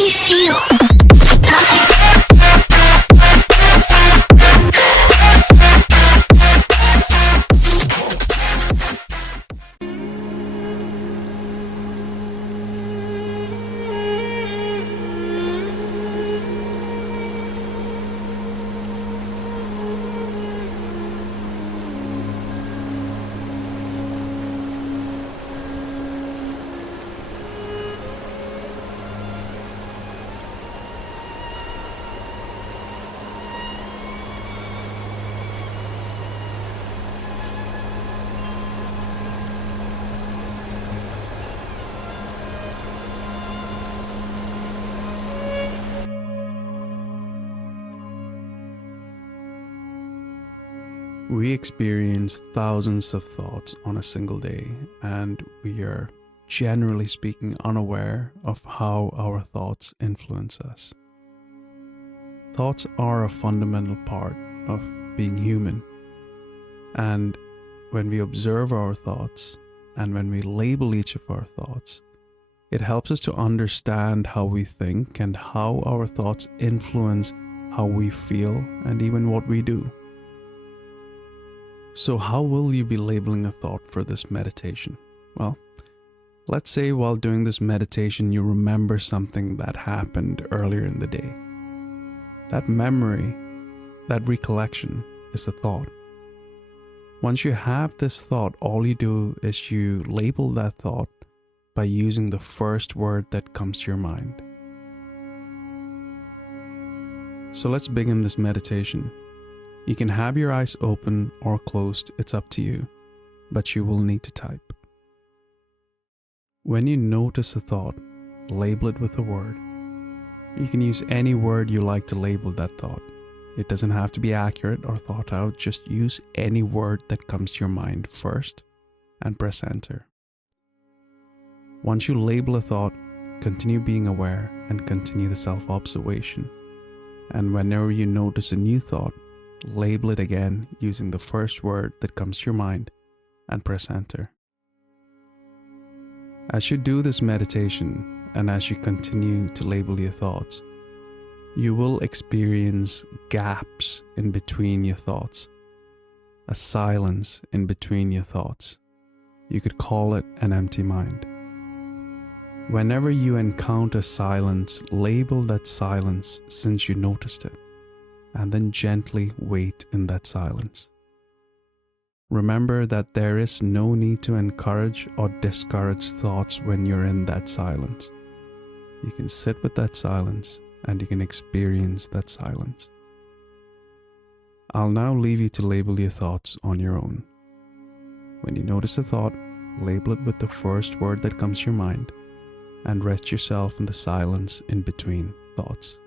do you feel? Nothing. We experience thousands of thoughts on a single day, and we are, generally speaking, unaware of how our thoughts influence us. Thoughts are a fundamental part of being human, and when we observe our thoughts and when we label each of our thoughts, it helps us to understand how we think and how our thoughts influence how we feel and even what we do. So how will you be labeling a thought for this meditation? Well, let's say while doing this meditation you remember something that happened earlier in the day. That memory, that recollection is a thought. Once you have this thought, all you do is you label that thought by using the first word that comes to your mind. So let's begin this meditation. You can have your eyes open or closed, it's up to you, but you will need to type. When you notice a thought, label it with a word. You can use any word you like to label that thought. It doesn't have to be accurate or thought out, just use any word that comes to your mind first and press enter. Once you label a thought, continue being aware and continue the self-observation. And whenever you notice a new thought, label it again using the first word that comes to your mind and press enter. As you do this meditation and as you continue to label your thoughts, you will experience gaps in between your thoughts, a silence in between your thoughts. You could call it an empty mind. Whenever you encounter silence, label that silence since you noticed it, and then gently wait in that silence. Remember that there is no need to encourage or discourage thoughts when you're in that silence. You can sit with that silence and you can experience that silence. I'll now leave you to label your thoughts on your own. When you notice a thought, label it with the first word that comes to your mind and rest yourself in the silence in between thoughts.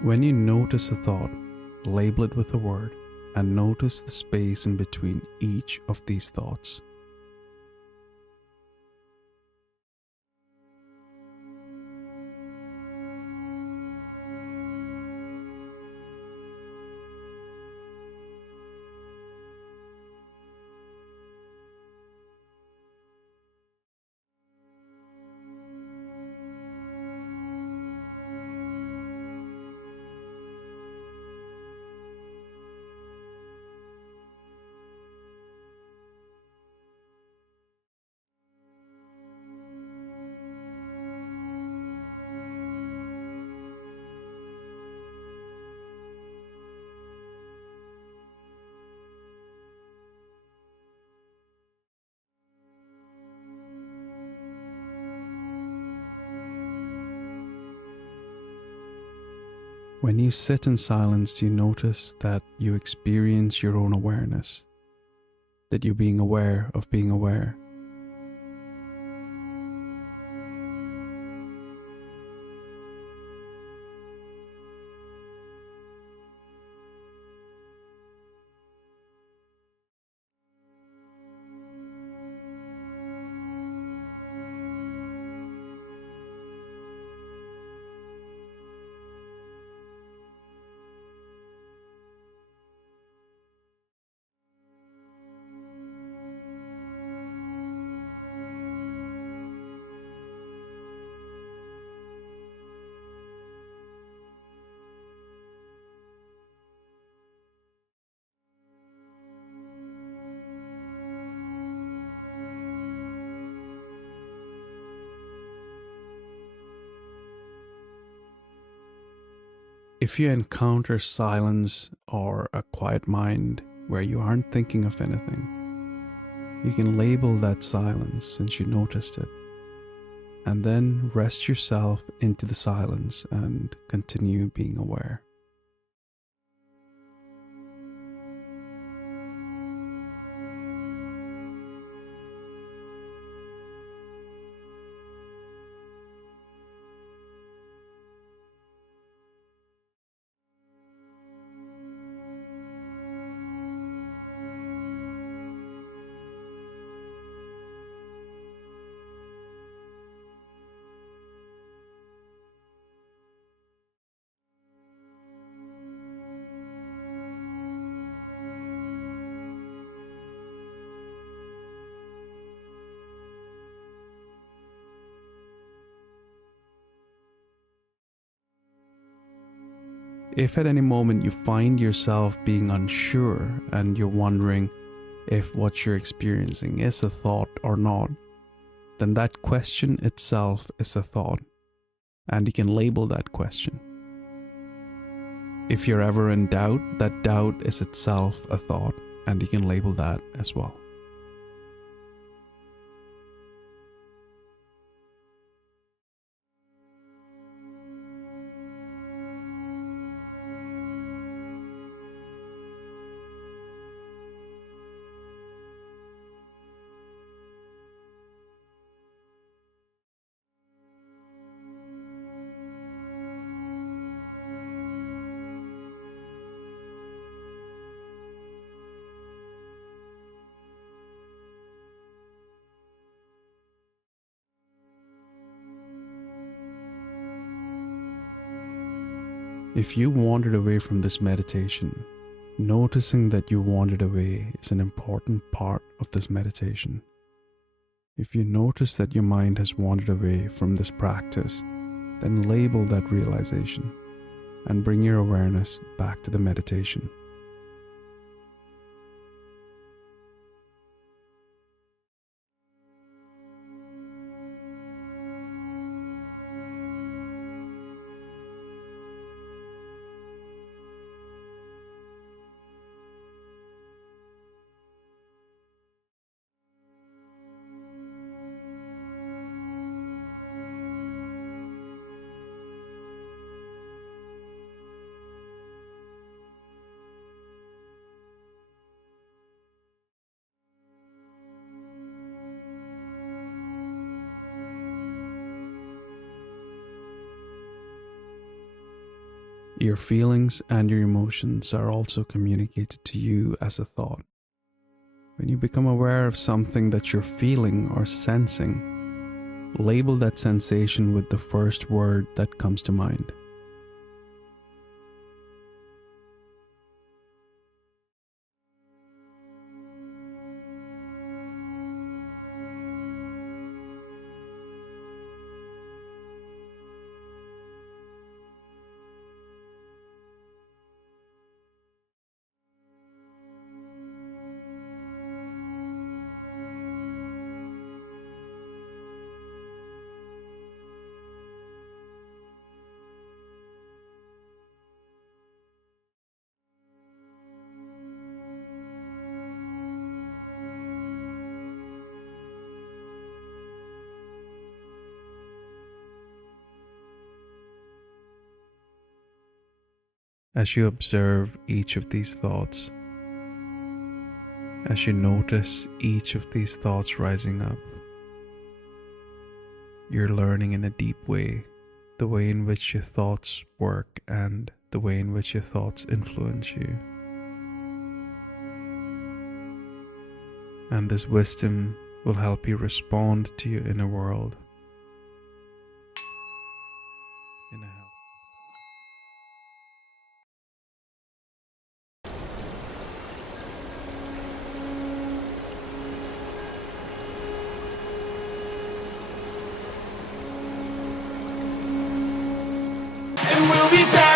When you notice a thought, label it with a word and notice the space in between each of these thoughts. When you sit in silence, you notice that you experience your own awareness, that you're being aware of being aware. If you encounter silence or a quiet mind where you aren't thinking of anything, you can label that silence since you noticed it, and then rest yourself into the silence and continue being aware. If at any moment you find yourself being unsure and you're wondering if what you're experiencing is a thought or not, then that question itself is a thought, and you can label that question. If you're ever in doubt, that doubt is itself a thought, and you can label that as well. If you wandered away from this meditation, noticing that you wandered away is an important part of this meditation. If you notice that your mind has wandered away from this practice, then label that realization and bring your awareness back to the meditation. Your feelings and your emotions are also communicated to you as a thought. When you become aware of something that you're feeling or sensing, label that sensation with the first word that comes to mind. As you observe each of these thoughts, as you notice each of these thoughts rising up, you're learning in a deep way the way in which your thoughts work and the way in which your thoughts influence you. And this wisdom will help you respond to your inner world in a healthy. And we'll be back.